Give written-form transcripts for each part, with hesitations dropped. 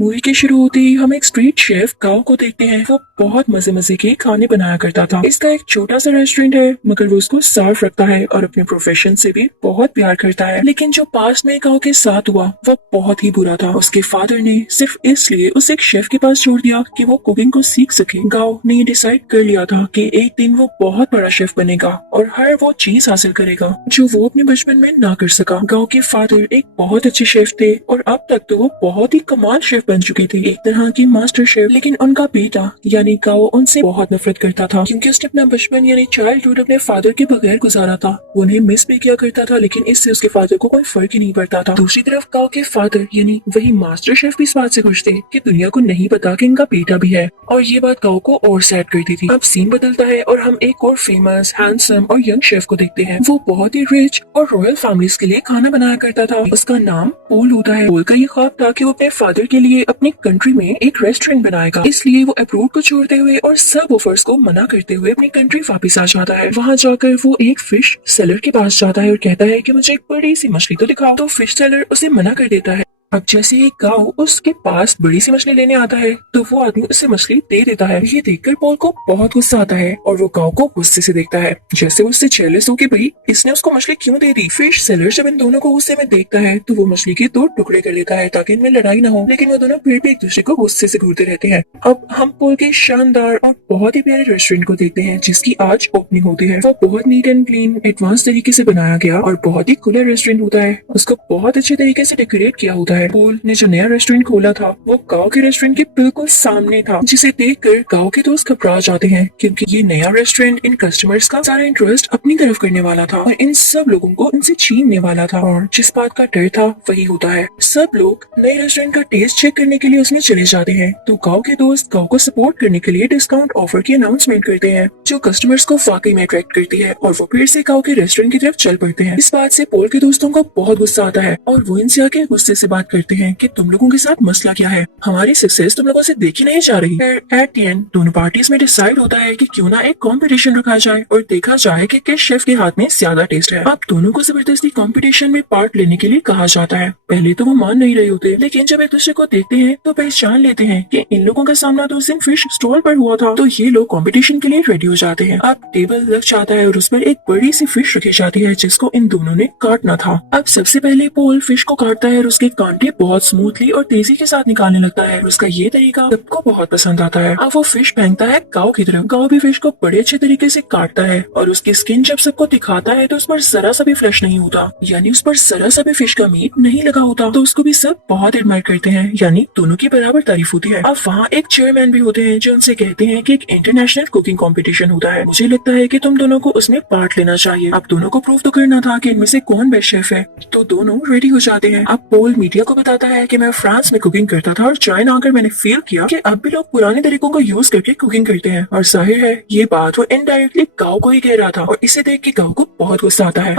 Movie के शुरू होते ही हम एक स्ट्रीट शेफ गाओ को देखते हैं। वो बहुत मजे मजे के खाने बनाया करता था। इसका एक छोटा सा रेस्टोरेंट है, मगर वो उसको साफ रखता है और अपने प्रोफेशन से भी बहुत प्यार करता है। लेकिन जो पास में गाओ के साथ हुआ वो बहुत ही बुरा था। उसके फादर ने सिर्फ इसलिए उसे एक शेफ के पास छोड़ दिया कि वो कुकिंग को सीख सके। गाओ ने ये डिसाइड कर लिया था कि एक दिन वो बहुत बड़ा शेफ बनेगा और हर वो चीज हासिल करेगा जो वो अपने बचपन में ना कर सका। गाओ के फादर एक बहुत अच्छे शेफ थे और अब तक तो वो बहुत ही कमाल शेफ बन चुके थे, एक तरह की मास्टर शेफ। लेकिन उनका बेटा यानी गाओ उनसे बहुत नफरत करता था, क्योंकि उसने अपना बचपन यानी चाइल्डहुड अपने फादर के बगैर गुजारा था। वो उन्हें मिस भी किया करता था, लेकिन इससे उसके फादर को कोई फर्क ही नहीं पड़ता था। दूसरी तरफ गाओ के फादर यानी वही मास्टर शेफ भी इस बात से खुश थे कि दुनिया को नहीं पता कि इनका बेटा भी है, और ये बात गाओ को और सैड करती थी। अब सीन बदलता है और हम एक और फेमस, हैंडसम और यंग शेफ को देखते हैं। वो बहुत ही रिच और रॉयल फैमिलीज के लिए खाना बनाया करता था। उसका नाम पोल होता है। पोल का ये ख्वाब था कि वो अपने फादर के लिए अपनी कंट्री में एक रेस्टोरेंट बनाएगा, इसलिए वो अब्रॉड को छोड़ते हुए और सब ऑफर्स को मना करते हुए अपनी कंट्री वापस आ जाता है। वहाँ जाकर वो एक फिश सेलर के पास जाता है और कहता है कि मुझे एक बड़ी सी मछली तो दिखाओ। तो फिश सेलर उसे मना कर देता है। अब जैसे ही गाओ उसके पास बड़ी सी मछली लेने आता है तो वो आदमी उसे मछली दे देता है। ये देखकर पॉल को बहुत गुस्सा आता है और वो गाओ को गुस्से से देखता है, जैसे वो उससे जेलस हो कि भाई इसने उसको मछली क्यों दे दी। फिश सेलर जब इन दोनों को गुस्से में देखता है तो वो मछली के 2 टुकड़े कर लेता है ताकि इनमें लड़ाई ना हो, लेकिन वो दोनों फिर भी एक दूसरे को गुस्से से घूरते रहते हैं। अब हम पोल के शानदार और बहुत ही प्यारे रेस्टोरेंट को देखते हैं जिसकी आज ओपनिंग होती है। वो बहुत नीट एंड क्लीन एडवांस तरीके से बनाया गया और बहुत ही खुला रेस्टोरेंट होता है। उसको बहुत अच्छे तरीके से डेकोरेट किया होता है। पोल ने जो नया रेस्टोरेंट खोला था वो गांव के रेस्टोरेंट के बिल्कुल सामने था, जिसे देखकर गांव के दोस्त घबरा जाते हैं, क्योंकि ये नया रेस्टोरेंट इन कस्टमर्स का सारा इंटरेस्ट अपनी तरफ करने वाला था और इन सब लोगों को इनसे छीनने वाला था। और जिस बात का डर था वही होता है। सब लोग नए रेस्टोरेंट का टेस्ट चेक करने के लिए उसमें चले जाते हैं, तो गाँव के दोस्त गाँव को सपोर्ट करने के लिए डिस्काउंट ऑफर की अनाउंसमेंट करते हैं, जो कस्टमर्स को वाकई में अट्रैक्ट करती है, और वो फिर से गाँव के रेस्टोरेंट की तरफ चल पड़ते हैं। इस बात से पोल के दोस्तों को बहुत गुस्सा आता है और वो इनसे आके गुस्से से बात करते हैं कि तुम लोगों के साथ मसला क्या है, हमारी सक्सेस तुम लोगों से देखी नहीं जा रही। फिर एट द एंड दोनों पार्टीज में डिसाइड होता है कि क्यों ना एक कंपटीशन रखा जाए और देखा जाए कि किस शेफ के हाथ में ज्यादा टेस्ट है। अब दोनों को जबरदस्ती कंपटीशन में पार्ट लेने के लिए कहा जाता है। पहले तो वो मान नहीं रहे होते, लेकिन जब एक दूसरे को देखते हैं तो पहचान लेते हैं कि इन लोगों का सामना तो उस दिन फिश स्टॉल पर हुआ था, तो ये लोग कंपटीशन के लिए रेडी हो जाते हैं। अब टेबल लग जाता है और उस पर एक बड़ी सी फिश रखी जाती है जिसको इन दोनों ने काटना था। अब सबसे पहले पोल फिश को काटता है और उसके कांटे बहुत स्मूथली और तेजी के साथ निकालने लगता है। उसका ये तरीका सबको बहुत पसंद आता है। अब वो फिश फेंकता है गाओ की तरफ। गाओ भी फिश को बड़े अच्छे तरीके से काटता है और उसकी स्किन जब सबको दिखाता है तो उस पर जरा सा भी फ्लैश नहीं होता, यानी उस पर जरा सा भी फिश का मीट नहीं लगा होता, तो उसको भी सब बहुत एडमायर करते हैं, यानी दोनों की बराबर तारीफ होती है। अब वहाँ एक चेयरमैन भी होते हैं जो उनसे कहते हैं कि एक इंटरनेशनल कुकिंग कंपटीशन होता है, मुझे लगता है कि तुम दोनों को उसमें पार्ट लेना चाहिए। अब दोनों को प्रूव तो करना था कि इनमें से कौन बेस्ट शेफ है, तो दोनों रेडी हो जाते हैं। अब पोल मीडिया को बताता है कि मैं फ्रांस में कुकिंग करता था और चाइना आकर मैंने फील किया कि अब भी लोग पुराने तरीकों को यूज करके कुकिंग करते हैं, और जाहिर है ये बात वो इनडायरेक्टली गाओ को ही कह रहा था, और इसे देख के गाओ को बहुत गुस्सा आता है।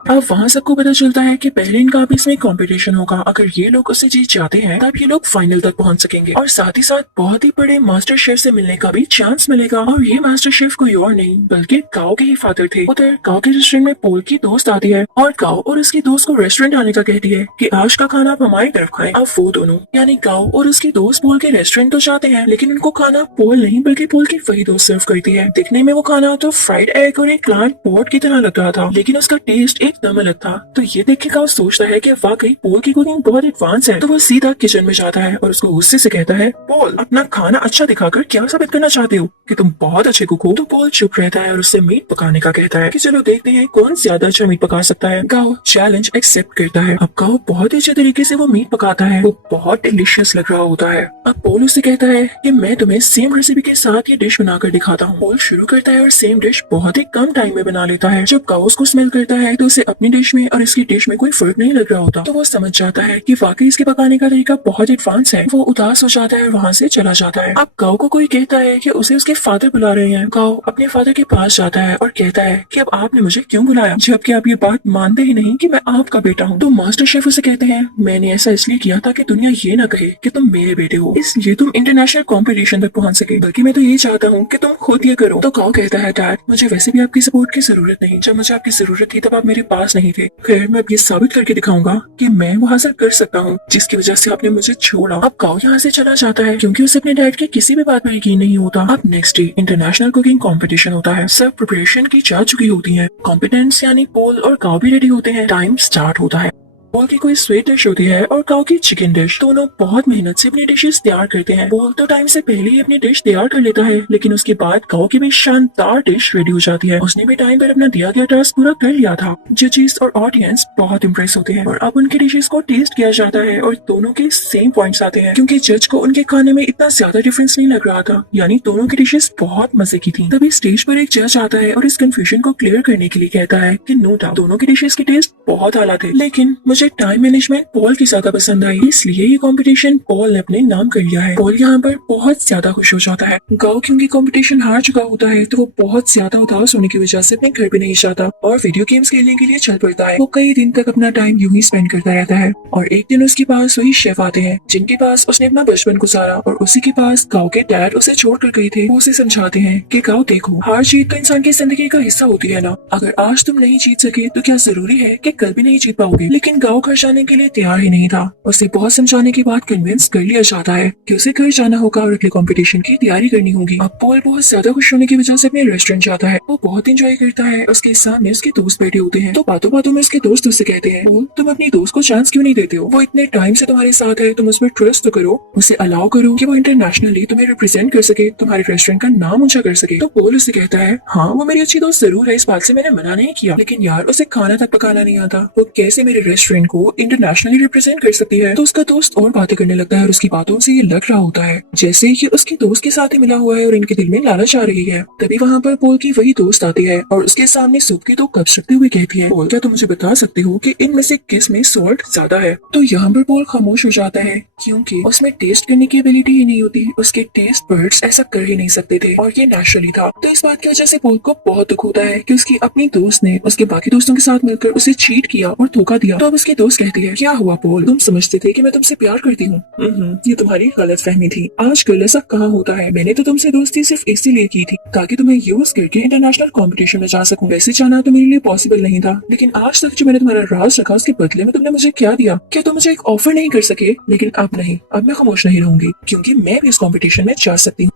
अब वहाँ सबको पता चलता है कि पहले इनका आपस में कंपटीशन होगा। अगर ये लोग उसे जीत जाते हैं तब ये लोग फाइनल तक पहुँच सकेंगे, और साथ ही साथ बहुत ही बड़े मास्टर शेफ से मिलने का भी चांस मिलेगा। और ये मास्टर शेफ कोई और नहीं बल्कि गाओ के ही फादर थे। उधर गाओ के रेस्टोरेंट में पोल की दोस्त आती है और गाओ और उसकी दोस्त को रेस्टोरेंट आने का कहती है कि आज का खाना आप हमारी तरफ खाएं। अब वो दोनों यानी गाओ और उसकी दोस्त पोल के रेस्टोरेंट तो जाते हैं, लेकिन उनको खाना पोल नहीं बल्कि पोल की वही दोस्त सर्व करती है। दिखने में वो खाना तो फ्राइड एग और एक प्लांट पोट की तरह लग रहा था, लेकिन उसका टेस्ट एकदम अलग था। तो ये देख के गाओ सोचता है कि वाकई पोल की कुकिंग बहुत एडवांस है, तो वो सीधा किचन में जाता है और उसको गुस्से से कहता है, पोल अपना खाना अच्छा दिखाकर क्या साबित करना चाहते हो कि तुम बहुत अच्छे कुक हो। तो पोल चुप रहता है और उससे मीट पकाने का कहता है कि चलो देखते हैं कौन ज्यादा अच्छा मीट पका सकता है। गाओ चैलेंज एक्सेप्ट करता है। अब गाओ बहुत ही अच्छे तरीके से वो मीट पकाता है, वो बहुत डिलीशियस लग रहा होता है। अब पोल उससे कहता है कि मैं तुम्हें सेम रेसिपी के साथ ये डिश बनाकर दिखाता हूँ। पोल शुरू करता है और सेम डिश बहुत ही कम टाइम में बना लेता है। जब गाओ उसको स्मेल करता है तो उसे अपनी डिश में और इसकी डिश में कोई फर्क नहीं लग रहा होता, तो वो समझ जाता है कि वाकई इसके पकाने का तरीका बहुत एडवांस है। वो उदास हो जाता है और वहाँ से चला जाता है। अब गाओ को कोई कहता है कि उसे उसके उसके फादर बुला रहे हैं। गाओ अपने फादर के पास जाता है और कहता है कि अब आपने मुझे क्यों बुलाया, जबकि आप ये बात मानते ही नहीं कि मैं आपका बेटा हूँ। तो मास्टर शेफ उसे कहते हैं, मैंने ऐसा इसलिए किया था कि दुनिया ये ना कहे कि तुम मेरे बेटे हो, इसलिए तुम इंटरनेशनल कंपटीशन तक पहुंच सके, बल्कि मैं तो ये चाहता हूँ कि तुम खुद ये करो। तो गाओ कहता है, डैड मुझे वैसे भी आपकी सपोर्ट की जरूरत नहीं, जब मुझे आपकी जरूरत थी तब आप मेरे पास नहीं थे। खैर मैं अब ये साबित करके दिखाऊंगा कि मैं वो हासिल कर सकता हूँ जिसकी वजह से आपने मुझे छोड़ा। अब गाओ यहाँ से चला जाता है क्योंकि उसे अपने डैड की किसी भी बात पर यकीन नहीं होता। अब next day international cooking competition होता है। सब प्रिपरेशन की जा चुकी होती है। कॉम्पिटेंस यानी पोल और गाओ भी रेडी होते हैं। टाइम स्टार्ट होता है। पोल की कोई स्वीट डिश होती है और गाओ की चिकन डिश। दोनों बहुत मेहनत से अपनी डिशेस तैयार करते हैं। पोल तो टाइम से पहले ही अपनी डिश तैयार कर लेता है, लेकिन उसके बाद गाओ की भी शानदार डिश रेडी हो जाती है। उसने भी टाइम पर अपना दिया गया टास्क पूरा कर लिया था। जजेस और ऑडियंस बहुत इम्प्रेस होते हैं और अब उनकी डिशेस को टेस्ट किया जाता है और दोनों के सेम पॉइंट्स आते हैं क्योंकि जज को उनके खाने में इतना ज्यादा डिफरेंस नहीं लग रहा था, यानी दोनों की डिशेस बहुत मजे की थी। तभी स्टेज पर एक जज आता है और इस कंफ्यूजन को क्लियर करने के लिए कहता है कि नो डाउट दोनों की डिशेस के टेस्ट बहुत आला थे, लेकिन मुझे टाइम मैनेजमेंट पॉल की ज्यादा पसंद आई, इसलिए ये कंपटीशन पॉल ने अपने नाम कर लिया है। पॉल यहाँ पर बहुत ज्यादा खुश हो जाता है। गाओ क्योंकि कंपटीशन हार चुका होता है तो वो बहुत ज्यादा उदास होने की वजह से अपने घर पे नहीं जाता और वीडियो गेम्स खेलने के लिए चल पड़ता है। वो कई दिन तक अपना टाइम यूं ही स्पेंड करता रहता है और एक दिन उसके पास वही शेफ आते हैं जिनके पास उसने अपना बचपन गुजारा और उसी के पास गाओ के डैड उसे छोड़ कर गए थे। वो उसे समझाते हैं कि गाओ देखो, हार जीत तो इंसान की जिंदगी का हिस्सा होती है ना, अगर आज तुम नहीं जीत सके तो क्या जरूरी है कि कल भी नहीं जीत पाओगे। लेकिन गाओ घर जाने के लिए तैयार ही नहीं था। उसे बहुत समझाने के बाद कन्विंस कर लिया जाता है कि उसे घर जाना होगा और अगले कंपटीशन की तैयारी करनी होगी। अब पॉल बहुत ज्यादा खुश होने की वजह से अपने रेस्टोरेंट जाता है। वो बहुत एंजॉय करता है। उसके सामने उसके दोस्त बैठे होते हैं तो बातों बातों में उसके दोस्त उससे कहते हैं, पॉल तुम अपनी दोस्त को चांस क्यों नहीं देते हो, वो इतने टाइम से तुम्हारे साथ है, तुम उसमें ट्रस्ट तो करो, उसे अलाउ करो कि वो इंटरनेशनली तुम्हें रिप्रेजेंट कर सके, तुम्हारे रेस्टोरेंट का नाम ऊंचा कर सके। तो पॉल उससे कहता है, हाँ वो मेरी अच्छी दोस्त जरूर है, इस बात से मैंने मना नहीं किया, लेकिन यार उसे खाना तक पकाना नहीं आता, वो कैसे मेरे रेस्टोरेंट को इंटरनेशनली रिप्रेजेंट कर सकती है। तो उसका दोस्त और बातें करने लगता है और उसकी बातों से ये लग रहा होता है जैसे ये उसके दोस्त के साथ ही मिला हुआ है और इनके दिल में लालच आ रही है। तभी वहाँ पर पॉल की वही दोस्त आती है और उसके सामने सूप की 2 कप्स रखते हुए कहती है, पॉल क्या तुम मुझे बता सकते हो कि इनमें से किस में सॉल्ट ज्यादा है। तो यहाँ पर पॉल खामोश हो जाता है क्योंकि उसमें टेस्ट करने की एबिलिटी ही नहीं होती, उसके टेस्ट बर्ड्स ऐसा कर ही नहीं सकते थे और ये नेचुरली था। तो इस बात की वजह से पॉल को बहुत दुख होता है कि उसकी अपनी दोस्त ने उसके बाकी दोस्तों के साथ मिलकर उसे चीट किया और धोखा दिया। तो अब उसकी दोस्त कहती है, क्या हुआ पॉल, तुम समझते थे कि मैं तुमसे प्यार करती हूँ। ये तुम्हारी गलतफहमी थी, आजकल ऐसा कहाँ होता है, मैंने तो तुमसे दोस्ती सिर्फ इसीलिए की थी ताकि तुम्हें यूज करके इंटरनेशनल कंपटीशन में जा सकूं। वैसे जाना तो मेरे लिए पॉसिबल नहीं था, लेकिन आज तक जो मैंने तुम्हारा राज रखा उसके बदले में तुमने मुझे क्या दिया, क्या तुम मुझे एक ऑफर नहीं कर सके। लेकिन अब नहीं, अब मैं खामोश नहीं रहूंगी क्योंकि मैं भी इस कंपटीशन में जा सकती हूँ।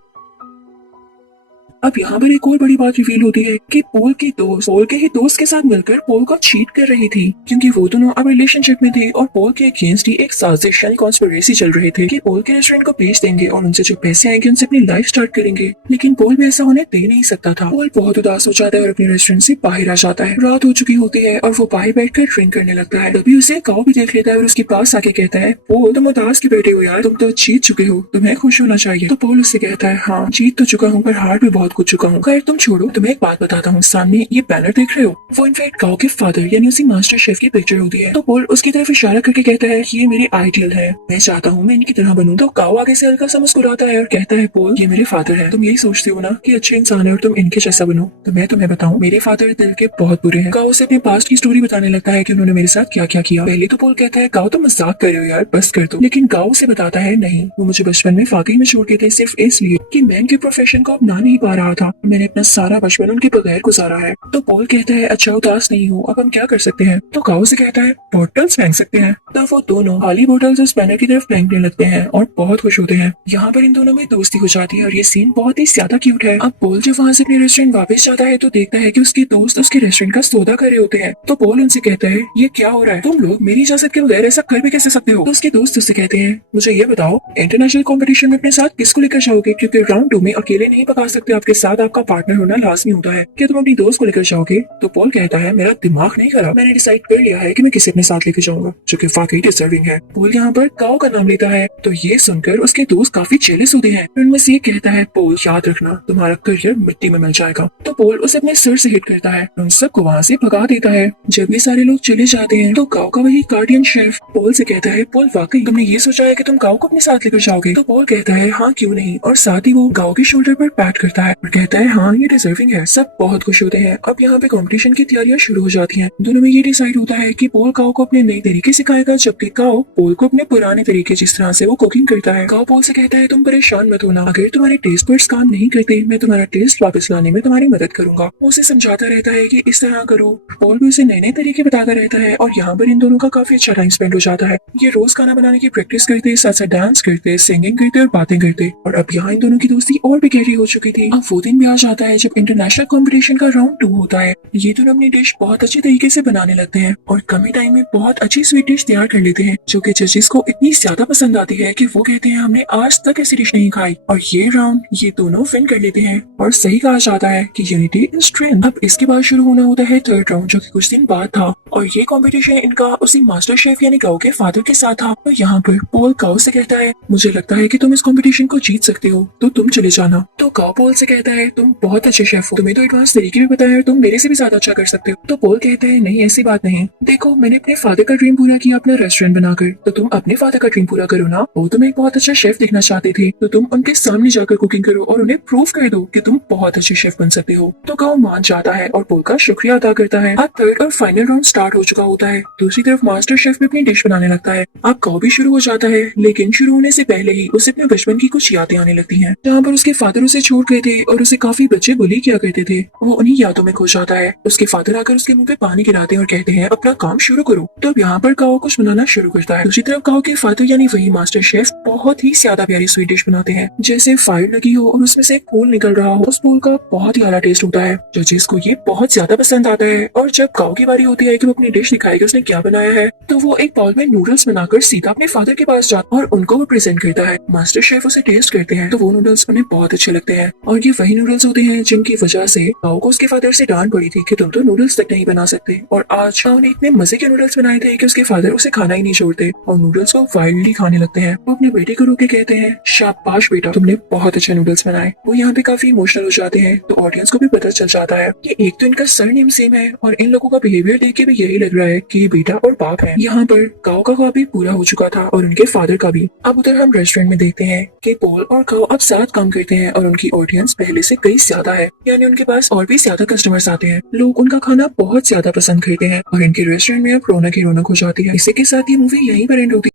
अब यहाँ पर एक और बड़ी बात रिवील होती है कि पोल की दोस्त पोल के ही दोस्त के साथ मिलकर पोल को चीट कर रही थी क्योंकि वो दोनों अब रिलेशनशिप में थे और पोल के अगेंस्ट ही एक साजिश यानी कॉन्स्पिरेसी चल रही थी कि पोल के रेस्टोरेंट को बेच देंगे और उनसे जो पैसे आएंगे उनसे अपनी लाइफ स्टार्ट करेंगे। लेकिन पोल भी ऐसा होने दे नहीं सकता था। पोल बहुत उदास हो जाता है और अपने रेस्टोरेंट से बाहर आ जाता है। रात हो चुकी होती है और वो बाहर बैठकर ड्रिंक करने लगता है। तभी उसे गाओ भी देख लेता है और उसके पास आके कहता है, पोल तुम उदास के बैठे हो यार, तुम तो जीत चुके हो, तुम्हें खुश होना चाहिए। तो पोल उससे कहता है, हाँ जीत तो चुका हूँ पर हार भी बहुत कुछ चुका हूँ। खैर तुम छोड़ो, तुम्हें एक बात बताता हूँ, सामने ये बैनर देख रहे हो, वो इनफैक्ट गाओ के फादर यानी उसी मास्टर शेफ की पिक्चर होती है। तो पोल उसकी तरफ इशारा करके कहता है, ये मेरे आइडियल है, मैं चाहता हूँ मैं इनकी तरह बनूं। तो गाओ आगे से हल्का सा मुस्कुराता है और कहता है, पोल ये मेरे फादर है, तुम यही सोचते हो ना कि अच्छे इंसान है और तुम इनके जैसा बनो, तो मैं तुम्हें बताऊँ मेरे फादर दिल के बहुत बुरे हैं। गाओ से अपने पास्ट की स्टोरी बताने लगता है कि उन्होंने मेरे साथ क्या क्या किया। पहले तो पोल कहता है, गाओ तुम मजाक कर रहे हो यार, बस कर दो। लेकिन गाओ से बताता है, नहीं वो मुझे बचपन में वाकई में छोड़ के थे सिर्फ इसलिए कि मैं इनके प्रोफेशन को अपना नहीं पा रहा था, मैंने अपना सारा बचपन उनके बगैर गुजारा है। तो पोल कहता है, अच्छा उदास नहीं हो, अब हम क्या कर सकते हैं। तो गाओ से कहता है, बॉटल्स फेंक सकते हैं। तब वो दोनों खाली बॉटल्स उस बैनर की तरफ फेंकने लगते हैं और बहुत खुश होते हैं। यहाँ पर इन दोनों में दोस्ती हो जाती है और ये सीन बहुत ही ज्यादा क्यूट है। अब पोल जब वहाँ से अपने रेस्टोरेंट वापस जाता है तो देखता है कि उसके दोस्त उसके रेस्टोरेंट का सौदा कर रहे होते हैं। तो पोल उनसे कहता है, ये क्या हो रहा है, तुम लोग मेरी इजाजत के बगैर ऐसा कर भी कैसे सकते हो। तो उसके दोस्त उससे कहते हैं, मुझे ये बताओ इंटरनेशनल कंपटीशन में अपने साथ किसको लेकर जाओगे, क्योंकि राउंड 2 में अकेले नहीं पका सकते आप के साथ आपका पार्टनर होना लाजमी होता है। क्या तुम अपनी दोस्त को लेकर जाओगे? तो पॉल कहता है मेरा दिमाग नहीं खराब, मैंने डिसाइड कर लिया है कि मैं किसे अपने साथ लेकर जाऊंगा, जो कि वाकई डिजर्विंग है। पॉल यहाँ पर काओ का नाम लेता है तो ये सुनकर उसके दोस्त काफी जेलस होते हैं। उनमें से एक कहता है पोल याद रखना तुम्हारा करियर मिट्टी में मिल जाएगा। तो पोल उसे अपने सिर से हिट करता है, उन सबको वहाँ से भगा देता है। जब ये सारे लोग चले जाते हैं तो काओ का वही गार्डियन शेफ पोल से कहता है पोल वाकई तुमने ये सोचा है कि तुम काओ को अपने साथ लेकर जाओगे? तो पोल कहता है हाँ क्यों नहीं, और साथ ही वो काओ के शोल्डर पर पैट करता है और कहता है हाँ ये डिजर्विंग है। सब बहुत खुश होते हैं। अब यहाँ पे कंपटीशन की तैयारियां शुरू हो जाती हैं। दोनों में ये डिसाइड होता है कि पोल काओ को अपने नए तरीके सिखाएगा, जबकि काओ पोल को अपने पुराने तरीके जिस तरह से वो कुकिंग करता है। काओ पोल से कहता है तुम परेशान मत होना, अगर तुम्हारे टेस्ट बड्स काम नहीं करते मैं तुम्हारा टेस्ट वापस लाने में तुम्हारी मदद करूंगा। वो उसे समझाता रहता है कि इस तरह करो। पोल भी उसे नए नए तरीके बताता रहता है और यहाँ पर इन दोनों का काफी अच्छा टाइम स्पेंड हो जाता है। ये रोज खाना बनाने की प्रैक्टिस करते, साथ साथ डांस करते, सिंगिंग करते और बातें करते। और अब यहाँ इन दोनों की दोस्ती और भी गहरी हो चुकी थी। अब वो दिन भी आ जाता है जब इंटरनेशनल कंपटीशन का राउंड 2 होता है। ये दोनों अपनी डिश बहुत अच्छे तरीके से बनाने लगते हैं और कम ही टाइम में बहुत अच्छी स्वीट डिश तैयार कर लेते हैं, जो कि जजेस को इतनी ज्यादा पसंद आती है कि वो कहते हैं हमने आज तक ऐसी डिश नहीं खाई। और ये राउंड ये दोनों विन कर लेते हैं और सही कहा जाता है कि यूनिटी इज स्ट्रेंथ। अब इसके बाद शुरू होना होता है थर्ड राउंड, जो कि कुछ दिन बाद था। और ये कंपटीशन इनका उसी मास्टर शेफ यानी काओ के फादर के साथ था। तो यहाँ पर पोल काओ से कहता है मुझे लगता है कि तुम इस कंपटीशन को जीत सकते हो, तो तुम चले जाना। तो काओ पोल से कहता है तुम बहुत अच्छे शेफ हो, तुम्हें तो एडवांस तरीके भी पता है और तुम मेरे से भी ज्यादा अच्छा कर सकते हो। तो पोल कहता है नहीं ऐसी बात नहीं, देखो मैंने अपने फादर का ड्रीम पूरा किया अपना रेस्टोरेंट बनाकर, तो तुम अपने फादर का ड्रीम पूरा करो ना। वो तुम्हें एक बहुत अच्छा शेफ देखना चाहते थे, तो तुम उनके सामने जाकर कुकिंग करो और उन्हें प्रूव कर दो कि तुम बहुत अच्छे शेफ बन सकते हो। तो काओ मान जाता है और पोल का शुक्रिया अदा करता है। अब थर्ड और फाइनल राउंड स्टार्ट हो चुका होता है। दूसरी तरफ मास्टर शेफ भी अपनी डिश बनाने लगता है। अब काओ भी शुरू हो जाता है, लेकिन शुरू होने से पहले ही उसे अपने बचपन की कुछ यादें आने लगती हैं, जहाँ पर उसके फादर उसे छोड़ गए थे और उसे काफी बच्चे बुली किया करते थे। वो उन्हीं यादों में खो जाता है। उसके फादर आकर उसके मुंह पे पानी गिराते हैं और कहते हैं अपना काम शुरू करो। तो अब यहाँ पर काओ कुछ बनाना शुरू करता है। दूसरी तरफ काओ के फादर यानी वही मास्टर शेफ बहुत ही ज्यादा प्यारी स्वीट डिश बनाते हैं, जैसे फायर लगी हो और उसमें से एक फूल निकल रहा हो। उस फूल का बहुत ही आला टेस्ट होता है, जजेस को ये बहुत ज्यादा पसंद आता है। और जब काओ की बारी होती है कि वो अपनी डिश दिखाएगा उसने क्या बनाया है, तो वो एक बाउल में नूडल्स बनाकर सीधा अपने फादर के पास जाता है और उनको वो प्रेजेंट करता है। मास्टर शेफ उसे टेस्ट करते हैं तो वो नूडल्स उन्हें बहुत अच्छे लगते हैं और ये वही नूडल्स होते हैं जिनकी वजह से काओ को उसके फादर से डांट पड़ी थी कि तुम तो नूडल्स तक नहीं बना सकते। और आज काओ ने इतने मजे के नूडल्स बनाए थे कि उसके फादर उसे खाना ही नहीं छोड़ते और नूडल्स को वाइल्डली खाने लगते हैं। वो अपने बेटे को रोक के कहते हैं शाबाश बेटा तुमने बहुत अच्छे नूडल्स बनाए। वो यहाँ पे काफी इमोशनल हो जाते हैं। तो ऑडियंस को भी पता चल जाता है कि एक तो इनका सरनेम सेम है और इन लोगों का बिहेवियर देख के भी यही लग रहा है कि ये बेटा और बाप है। यहाँ पर काओ का ख्वाब भी पूरा हो चुका था और उनके फादर का भी। अब उधर हम रेस्टोरेंट में देखते हैं कि पोल और काओ अब साथ काम करते हैं और उनकी ऑडियंस पहले से कई ज्यादा है, यानी उनके पास और भी ज्यादा कस्टमर्स आते हैं। लोग उनका खाना बहुत ज्यादा पसंद करते हैं और इनके रेस्टोरेंट में अब रौनक ही रौनक हो जाती है। इसी के साथ ये मूवी यहीं पर एंड होती है।